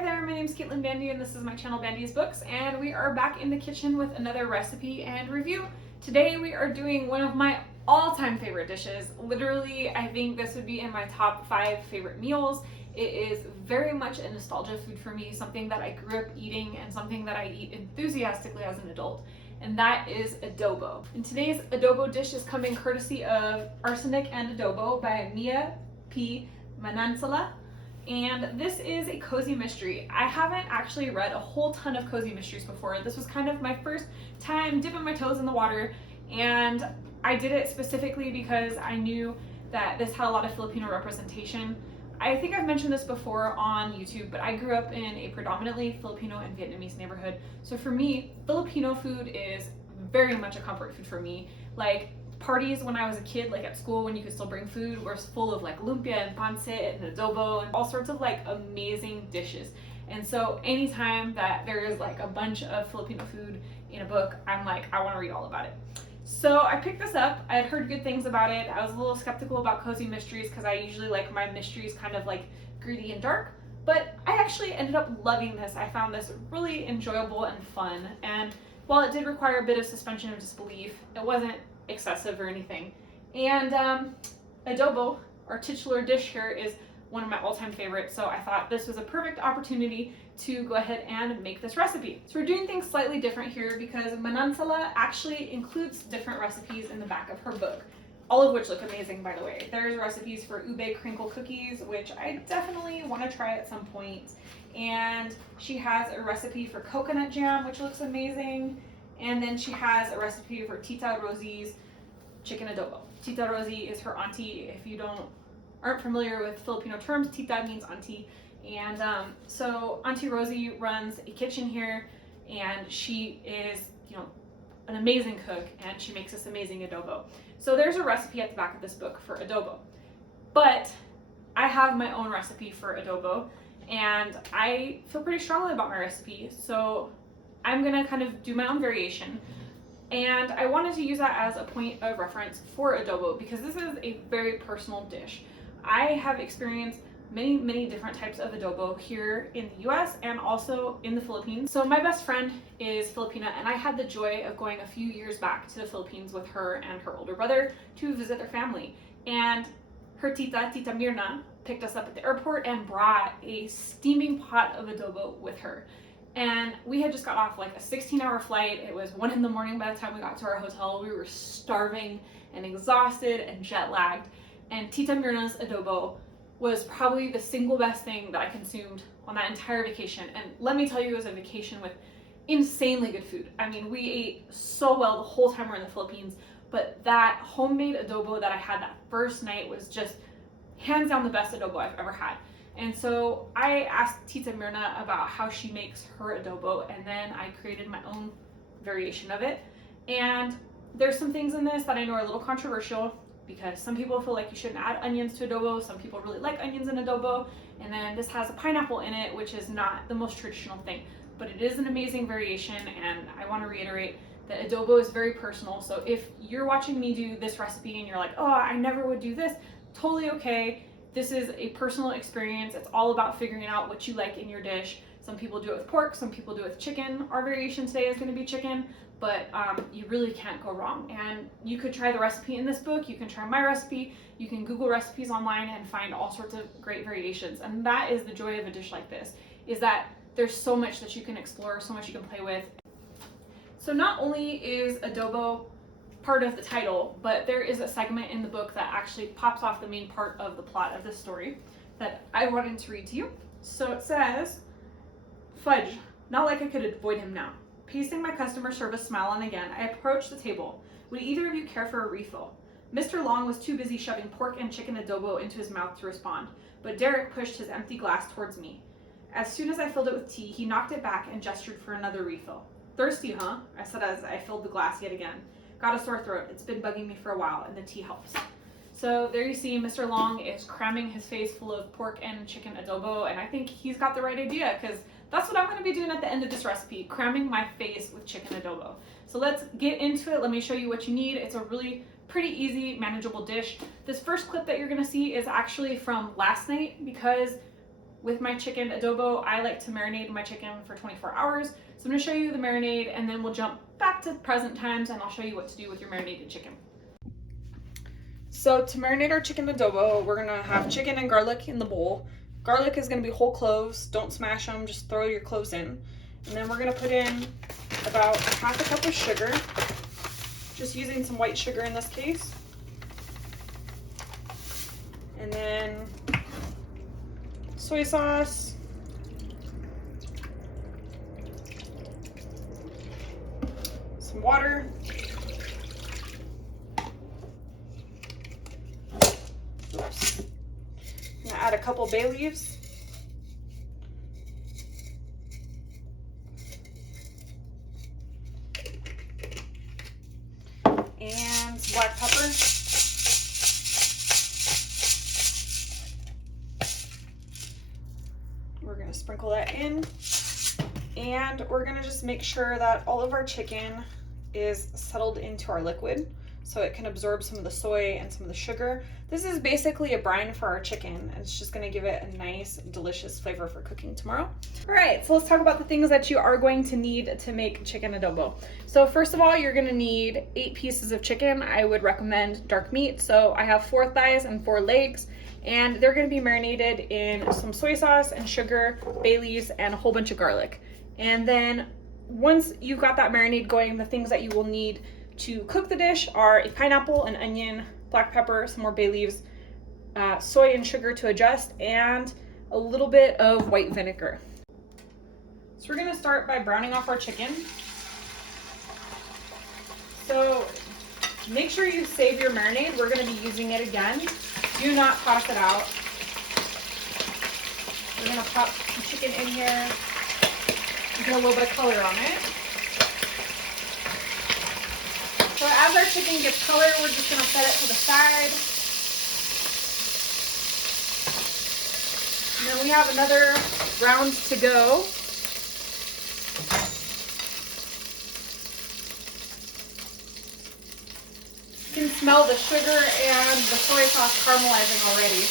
Hi there, my name is Bandy and this is my channel BandysBooks, and we are back in the kitchen with another recipe and review. Today we are doing one of my all-time favorite dishes. Literally, I think this would be in my top 5 favorite meals. It is very much a nostalgia food for me, something that I grew up eating and something that I eat enthusiastically as an adult, and that is adobo. And today's adobo dish is coming courtesy of Arsenic Adobo by Mia P. Manansala. And this is a cozy mystery. I haven't actually read a whole ton of cozy mysteries before. This was kind of my first time dipping my toes in the water, and I did it specifically because I knew that this had a lot of Filipino representation. I think I've mentioned this before on YouTube, but I grew up in a predominantly Filipino and Vietnamese neighborhood. So for me, Filipino food is very much a comfort food for me. Like, parties when I was a kid, like at school when you could still bring food, were full of like lumpia and pancit and adobo and all sorts of like amazing dishes. And so anytime that there is like a bunch of Filipino food in a book, I'm like, I want to read all about it. So I picked this up. I had heard good things about it. I was a little skeptical about cozy mysteries because I usually like my mysteries kind of like gritty and dark, but I actually ended up loving this. I found this really enjoyable and fun, and while it did require a bit of suspension of disbelief, it wasn't excessive or anything. And adobo, our titular dish here, is one of my all-time favorites, so I thought this was a perfect opportunity to go ahead and make this recipe. So we're doing things slightly different here because Manansala actually includes different recipes in the back of her book, all of which look amazing, by the way. There's recipes for ube crinkle cookies, which I definitely want to try at some point, and she has a recipe for coconut jam, which looks amazing. And then she has a recipe for Tita Rosie's chicken adobo. Tita Rosie is her auntie. If you aren't familiar with Filipino terms, Tita means auntie. And so Auntie Rosie runs a kitchen here, and she is, an amazing cook, and she makes this amazing adobo. So there's a recipe at the back of this book for adobo. But I have my own recipe for adobo, and I feel pretty strongly about my recipe. So I'm gonna kind of do my own variation, and I wanted to use that as a point of reference for adobo because this is a very personal dish. I have experienced many different types of adobo here in the US and also in the Philippines. So my best friend is Filipina, and I had the joy of going a few years back to the Philippines with her and her older brother to visit their family. And her Tita Myrna, picked us up at the airport and brought a steaming pot of adobo with her. And we had just got off like a 16-hour flight. It was 1 a.m. by the time we got to our hotel. We were starving and exhausted and jet lagged. And Tita Myrna's adobo was probably the single best thing that I consumed on that entire vacation. And let me tell you, it was a vacation with insanely good food. I mean, we ate so well the whole time we were in the Philippines, but that homemade adobo that I had that first night was just hands down the best adobo I've ever had. And so I asked Tita Myrna about how she makes her adobo, and then I created my own variation of it. And there's some things in this that I know are a little controversial because some people feel like you shouldn't add onions to adobo. Some people really like onions in adobo. And then this has a pineapple in it, which is not the most traditional thing, but it is an amazing variation. And I want to reiterate that adobo is very personal. So if you're watching me do this recipe and you're like, oh, I never would do this, totally okay. This is a personal experience. It's all about figuring out what you like in your dish. Some people do it with pork, some people do it with chicken. Our variation today is going to be chicken, but you really can't go wrong. And you could try the recipe in this book, you can try my recipe, you can Google recipes online and find all sorts of great variations. And that is the joy of a dish like this, is that there's so much that you can explore, so much you can play with. So not only is adobo part of the title, but there is a segment in the book that actually pops off the main part of the plot of this story that I wanted to read to you. So it says, fudge, not like I could avoid him now. Pasting my customer service smile on again, I approached the table. Would either of you care for a refill? Mr. Long was too busy shoving pork and chicken adobo into his mouth to respond, but Derek pushed his empty glass towards me. As soon as I filled it with tea, he knocked it back and gestured for another refill. Thirsty, huh? I said as I filled the glass yet again. Got a sore throat. It's been bugging me for a while, and the tea helps. So there you see Mr. Long is cramming his face full of pork and chicken adobo, and I think he's got the right idea because that's what I'm going to be doing at the end of this recipe, cramming my face with chicken adobo. So let's get into it. Let me show you what you need. It's a really pretty easy, manageable dish. This first clip that you're going to see is actually from last night because with my chicken adobo, I like to marinate my chicken for 24 hours. So I'm gonna show you the marinade and then we'll jump back to present times and I'll show you what to do with your marinated chicken. So to marinate our chicken adobo, we're gonna have chicken and garlic in the bowl. Garlic is gonna be whole cloves, don't smash them, just throw your cloves in. And then we're gonna put in about half a cup of sugar, just using some white sugar in this case. And then soy sauce, some water, oops. I'm gonna add a couple bay leaves, and some black pepper. We're gonna sprinkle that in, and we're gonna just make sure that all of our chicken is settled into our liquid so it can absorb some of the soy and some of the sugar. This is basically a brine for our chicken, and it's just gonna give it a nice, delicious flavor for cooking tomorrow. All right, so let's talk about the things that you are going to need to make chicken adobo. So first of all, you're gonna need 8 pieces of chicken. I would recommend dark meat. So I have 4 thighs and 4 legs, and they're gonna be marinated in some soy sauce and sugar, bay leaves, and a whole bunch of garlic. And then once you've got that marinade going, the things that you will need to cook the dish are a pineapple, an onion, black pepper, some more bay leaves, soy and sugar to adjust, and a little bit of white vinegar. So we're gonna start by browning off our chicken. So make sure you save your marinade. We're gonna be using it again. Do not toss it out. We're gonna pop the chicken in here, get a little bit of color on it. So as our chicken gets color, we're just gonna set it to the side. And then we have another round to go. You can smell the sugar and the soy sauce caramelizing already.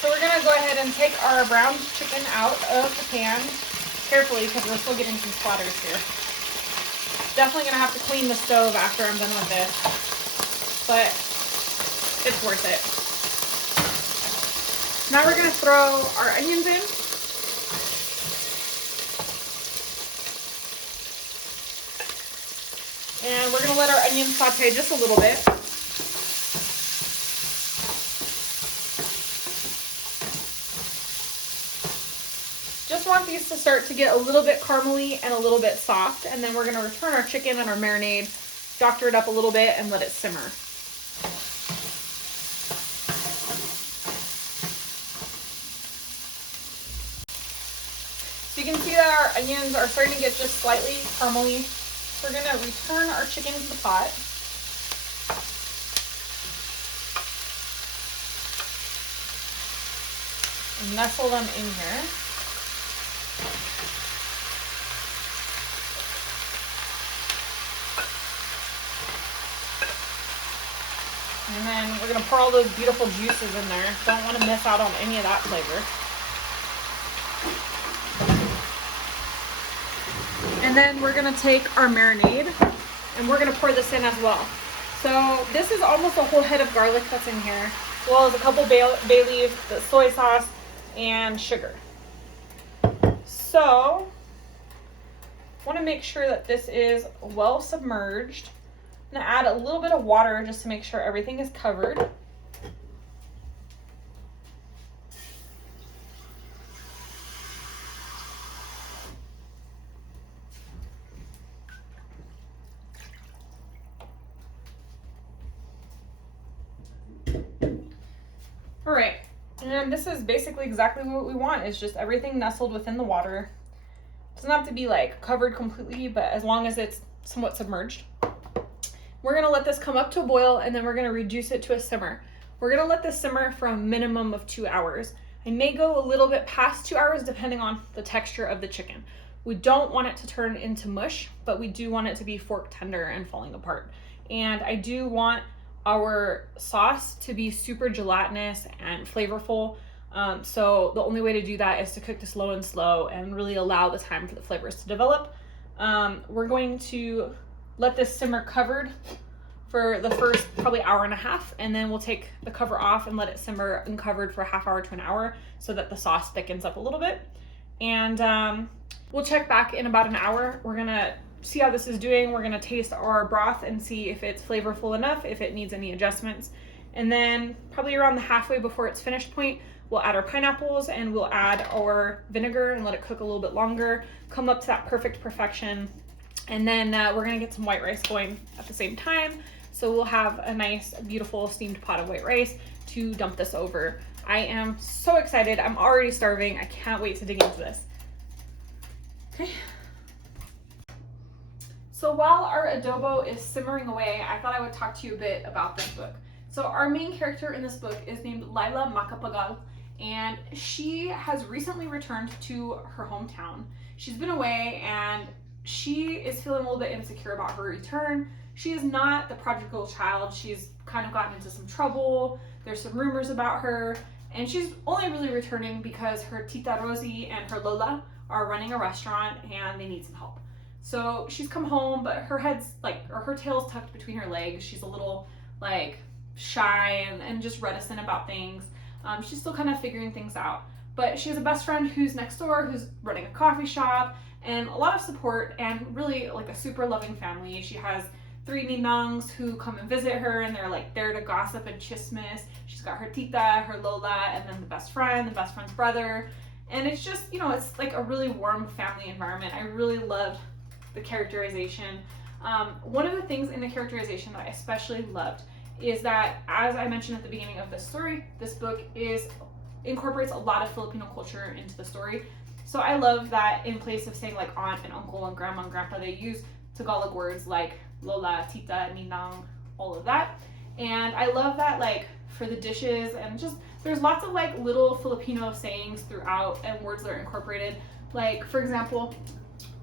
So we're gonna go ahead and take our browned chicken out of the pan carefully because we're still getting some splatters here. Definitely gonna have to clean the stove after I'm done with this, but it's worth it. Now we're gonna throw our onions in. And we're gonna let our onions saute just a little bit. Just want these to start to get a little bit caramely and a little bit soft, and then we're going to return our chicken and our marinade, doctor it up a little bit, and let it simmer. So you can see that our onions are starting to get just slightly caramely. So we're going to return our chicken to the pot. And nestle them in here. And then we're gonna pour all those beautiful juices in there. Don't want to miss out on any of that flavor. And then we're gonna take our marinade and we're gonna pour this in as well. So this is almost a whole head of garlic that's in here, as well as a couple bay leaves, the soy sauce, and sugar. So want to make sure that this is well submerged. I'm going to add a little bit of water just to make sure everything is covered. All right, and this is basically exactly what we want. It's just everything nestled within the water. doesn't have to be like covered completely, but as long as it's somewhat submerged. We're gonna let this come up to a boil, and then we're gonna reduce it to a simmer. We're gonna let this simmer for a minimum of 2 hours. I may go a little bit past 2 hours depending on the texture of the chicken. We don't want it to turn into mush, but we do want it to be fork tender and falling apart. And I do want our sauce to be super gelatinous and flavorful. So the only way to do that is to cook this low and slow and really allow the time for the flavors to develop. We're going to let this simmer covered for the first probably hour and a half, and then we'll take the cover off and let it simmer uncovered for a half hour to an hour so that the sauce thickens up a little bit. And we'll check back in about an hour. We're gonna see how this is doing. We're gonna taste our broth and see if it's flavorful enough, if it needs any adjustments. And then probably around the halfway before its finished point, we'll add our pineapples and we'll add our vinegar and let it cook a little bit longer, come up to that perfect perfection. And then we're gonna get some white rice going at the same time. So we'll have a nice, beautiful steamed pot of white rice to dump this over. I am so excited. I'm already starving. I can't wait to dig into this. Okay. So while our adobo is simmering away, I thought I would talk to you a bit about this book. So our main character in this book is named Laila Macapagal, and she has recently returned to her hometown. She's been away and she is feeling a little bit insecure about her return. She is not the prodigal child. She's kind of gotten into some trouble. There's some rumors about her, and she's only really returning because her Tita Rosie and her Lola are running a restaurant and they need some help. So she's come home, but her head's her tail's tucked between her legs. She's a little shy and just reticent about things. She's still kind of figuring things out. But she has a best friend who's next door, who's running a coffee shop, and a lot of support, and really a super loving family. She has 3 ninongs who come and visit her, and they're there to gossip and chismis. She's got her Tita, her Lola, and then the best friend's brother. And it's just, it's a really warm family environment. I really loved the characterization. One of the things in the characterization that I especially loved is that, as I mentioned at the beginning of this story, this book incorporates a lot of Filipino culture into the story. So I love that in place of saying aunt and uncle and grandma and grandpa, they use Tagalog words like Lola, Tita, Ninang, all of that. And I love that for the dishes, and just there's lots of little Filipino sayings throughout and words that are incorporated. For example,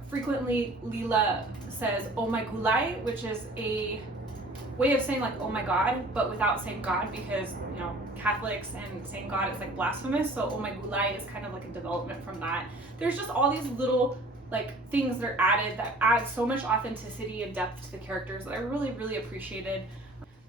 frequently Lila says oh my gulay, which is a way of saying oh my God, but without saying God, because Catholics and saying God is blasphemous. So oh my gulay is kind of a development from that. There's just all these little things that are added that add so much authenticity and depth to the characters that I really, really appreciated.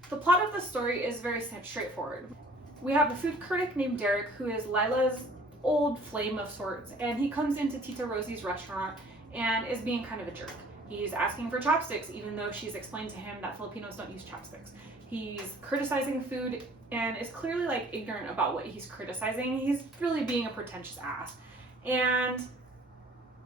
The plot of the story is very straightforward. We have a food critic named Derek, who is Lila's old flame of sorts, and he comes into Tita Rosie's restaurant and is being kind of a jerk. He's asking for chopsticks, even though she's explained to him that Filipinos don't use chopsticks. He's criticizing food and is clearly ignorant about what he's criticizing. He's really being a pretentious ass. And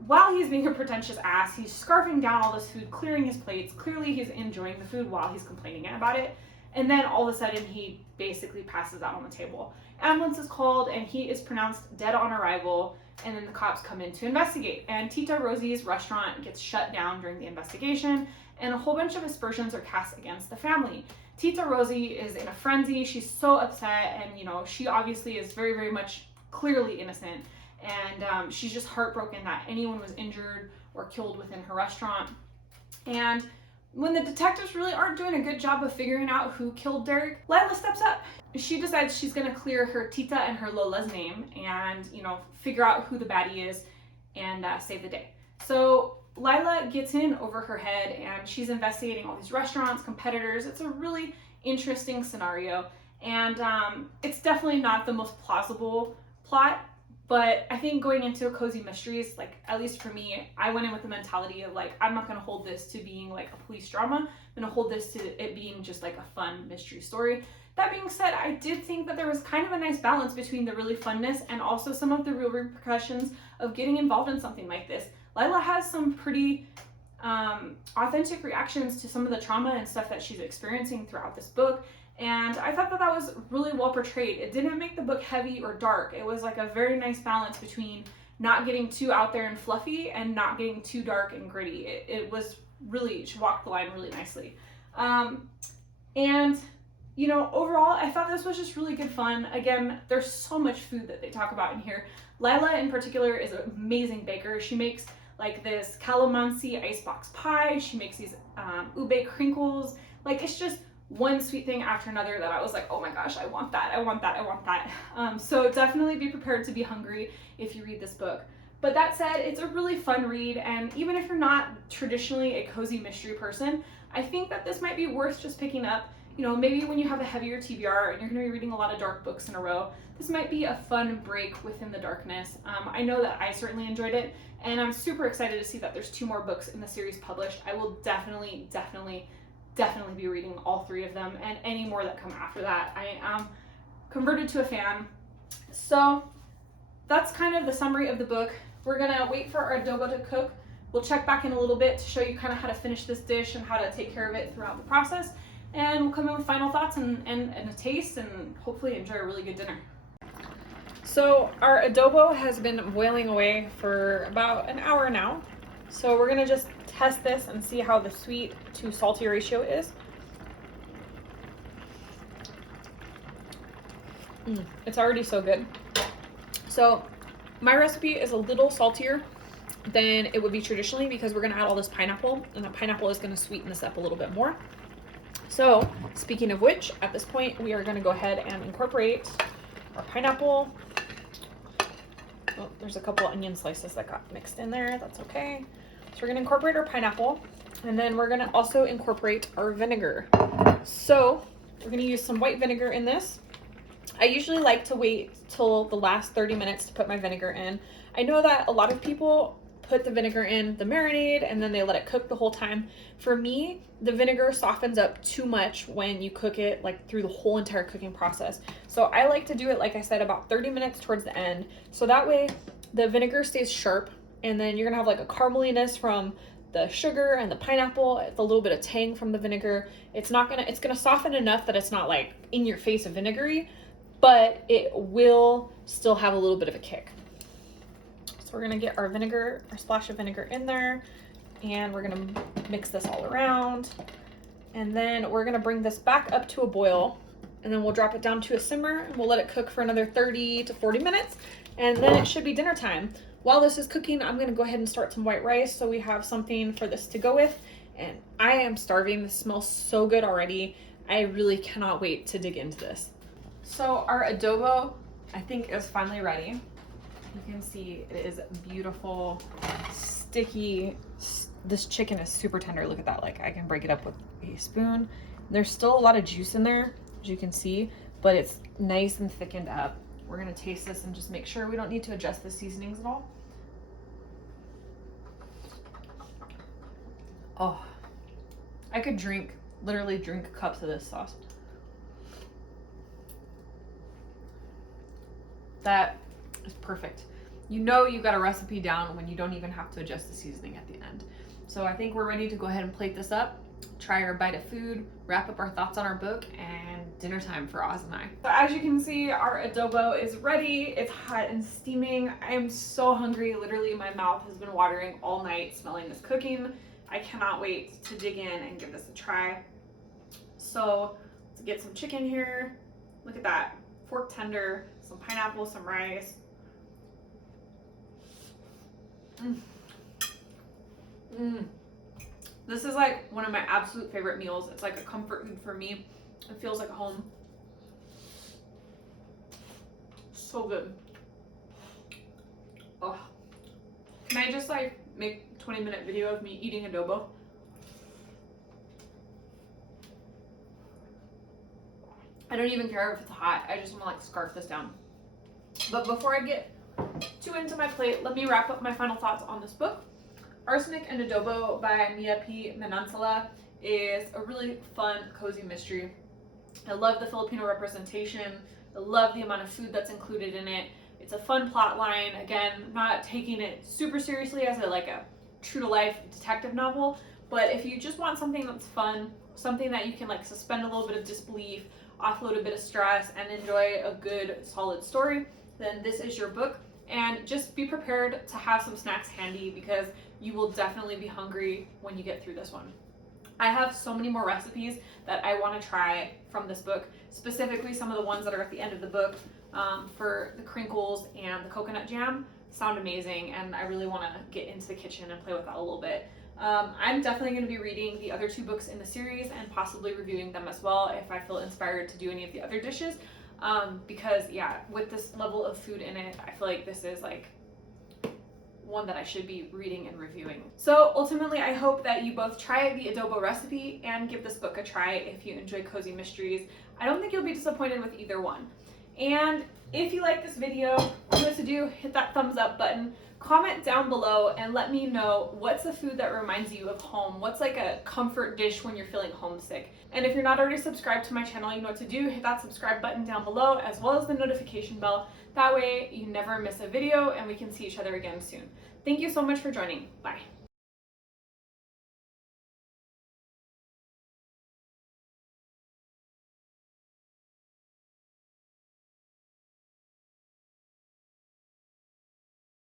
while he's being a pretentious ass, he's scarfing down all this food, clearing his plates. Clearly he's enjoying the food while he's complaining about it. And then all of a sudden he basically passes out on the table. Ambulance is called and he is pronounced dead on arrival, and then the cops come in to investigate. And Tita Rosie's restaurant gets shut down during the investigation, and a whole bunch of aspersions are cast against the family. Tita Rosie is in a frenzy. She's so upset, and she obviously is very, very much clearly innocent. And she's just heartbroken that anyone was injured or killed within her restaurant. And when the detectives really aren't doing a good job of figuring out who killed Derek, Lila steps up. She decides she's gonna clear her Tita and her Lola's name and, figure out who the baddie is and save the day. So Lila gets in over her head and she's investigating all these restaurants, competitors. It's a really interesting scenario. And it's definitely not the most plausible plot, but I think going into Cozy Mysteries, at least for me, I went in with the mentality of I'm not gonna hold this to being a police drama. I'm gonna hold this to it being just a fun mystery story. That being said, I did think that there was kind of a nice balance between the really funness and also some of the real repercussions of getting involved in something like this. Lila has some pretty authentic reactions to some of the trauma and stuff that she's experiencing throughout this book. And I thought that was really well portrayed. It didn't make the book heavy or dark. It was a very nice balance between not getting too out there and fluffy and not getting too dark and gritty. It was really, she walked the line really nicely. And you know, overall, I thought this was just really good fun. Again, there's so much food that they talk about in here. Lila in particular is an amazing baker. She makes like this calamansi icebox pie. She makes these ube crinkles. Like, it's just one sweet thing after another that I was like, oh my gosh, I want that, I want that, I want that. So definitely be prepared to be hungry if you read this book. But that said, it's a really fun read, and even if you're not traditionally a cozy mystery person, I think that this might be worth just picking up. You know, maybe when you have a heavier TBR and you're going to be reading a lot of dark books in a row, this might be a fun break within the darkness. I know that I certainly enjoyed it, and I'm super excited to see that there's 2 more books in the series published. I will definitely be reading all 3 of them, and any more that come after that. I am converted to a fan. So that's kind of the summary of the book. We're gonna wait for our adobo to cook. We'll check back in a little bit to show you kind of how to finish this dish and how to take care of it throughout the process. And we'll come in with final thoughts and a taste, and hopefully enjoy a really good dinner. So our adobo has been boiling away for about an hour now. So we're gonna just test this and see how the sweet to salty ratio is. It's already so good. So my recipe is a little saltier than it would be traditionally because we're gonna add all this pineapple, and the pineapple is gonna sweeten this up a little bit more. So speaking of which, at this point we are gonna go ahead and incorporate our pineapple. Oh, there's a couple onion slices that got mixed in there, that's okay. So we're gonna incorporate our pineapple, and then we're gonna also incorporate our vinegar. So we're gonna use some white vinegar in this. I usually like to wait till the last 30 minutes to put my vinegar in. I know that a lot of people put the vinegar in the marinade and then they let it cook the whole time. For me, the vinegar softens up too much when you cook it like through the whole entire cooking process. So I like to do it, like I said, about 30 minutes towards the end. So that way the vinegar stays sharp, and then you're gonna have like a carameliness from the sugar and the pineapple, a little bit of tang from the vinegar. It's gonna soften enough that it's not like in your face of vinegary, but it will still have a little bit of a kick. So we're gonna get our vinegar, our splash of vinegar in there, and we're gonna mix this all around. And then we're gonna bring this back up to a boil, and then we'll drop it down to a simmer, and we'll let it cook for another 30 to 40 minutes, and then it should be dinner time. While this is cooking, I'm gonna go ahead and start some white rice so we have something for this to go with. And I am starving. This smells so good already. I really cannot wait to dig into this. So our adobo, I think, is finally ready. You can see it is beautiful, sticky. This chicken is super tender. Look at that. Like, I can break it up with a spoon. There's still a lot of juice in there, as you can see, but it's nice and thickened up. We're gonna taste this and just make sure we don't need to adjust the seasonings at all. Oh, I could literally drink cups of this sauce. That is perfect. You know you got a recipe down when you don't even have to adjust the seasoning at the end. So I think we're ready to go ahead and plate this up, try our bite of food, wrap up our thoughts on our book, and dinner time for Oz and I. So as you can see, our adobo is ready. It's hot and steaming. I am so hungry. Literally, my mouth has been watering all night smelling this cooking. I cannot wait to dig in and give this a try. So let's get some chicken here. Look at that, fork tender, some pineapple, some rice. This is like one of my absolute favorite meals. It's like a comfort food for me. It feels like a home. So good. Oh, can I just like make a 20-minute video of me eating adobo? I don't even care if it's hot. I just want to like scarf this down. But before I get too into my plate, let me wrap up my final thoughts on this book. Arsenic and Adobo by Mia P. Manansala is a really fun, cozy mystery. I love the Filipino representation. I love the amount of food that's included in it. It's a fun plot line. Again, not taking it super seriously as a true-to-life detective novel, but if you just want something that's fun, something that you can like suspend a little bit of disbelief, offload a bit of stress, and enjoy a good, solid story, then this is your book. And just be prepared to have some snacks handy because you will definitely be hungry when you get through this one. I have so many more recipes that I want to try from this book, specifically some of the ones that are at the end of the book. For the crinkles and the coconut jam sound amazing, and I really want to get into the kitchen and play with that a little bit. I'm definitely going to be reading the other 2 books in the series and possibly reviewing them as well if I feel inspired to do any of the other dishes, because yeah, with this level of food in it, I feel like this is like one that I should be reading and reviewing. So ultimately, I hope that you both try the adobo recipe and give this book a try if you enjoy cozy mysteries. I don't think you'll be disappointed with either one. And if you like this video, you know what to do, hit that thumbs up button, comment down below and let me know what's a food that reminds you of home, what's like a comfort dish when you're feeling homesick. And if you're not already subscribed to my channel, you know what to do, hit that subscribe button down below as well as the notification bell. That way you never miss a video and we can see each other again soon. Thank you so much for joining. Bye.